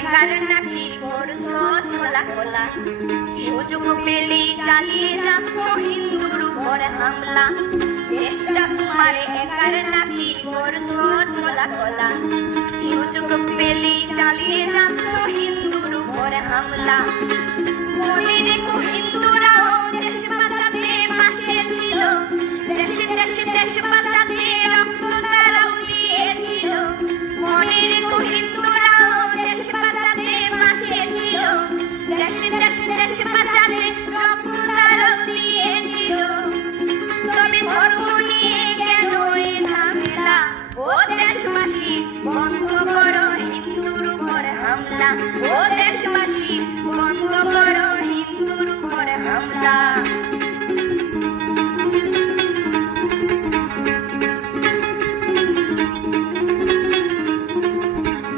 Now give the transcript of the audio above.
একার নাকি করছো ছোলা খোলা, সুযোগ পেলেই চালিয়ে যাচ্ছ হিন্দুর উপর হামলা। দেশটা তোমার একার নাকি করছো ছোলা খোলা, সুযোগ পেলেই চালিয়ে যাচ্ছ হিন্দুর উপর হামলা। মনে রেখো হিন্দুরাও দেশ বাঁচাতে পাশে ছিল, দেশে দেশে দেশ বাঁচাতে রক্ত তারাও দিয়েছিল। মনে রেখো হিন্দুরাও দেশ বাঁচাতে পাশে ছিল, দেশে দেশে দেশ বাঁচাতে রক্ত তারাও দিয়েছিল। তবে ধর্ম নিয়ে কেন এই ঝামেলা, ও দেশবাসী বন্ধ করো হিন্দুর উপর হামলা। ও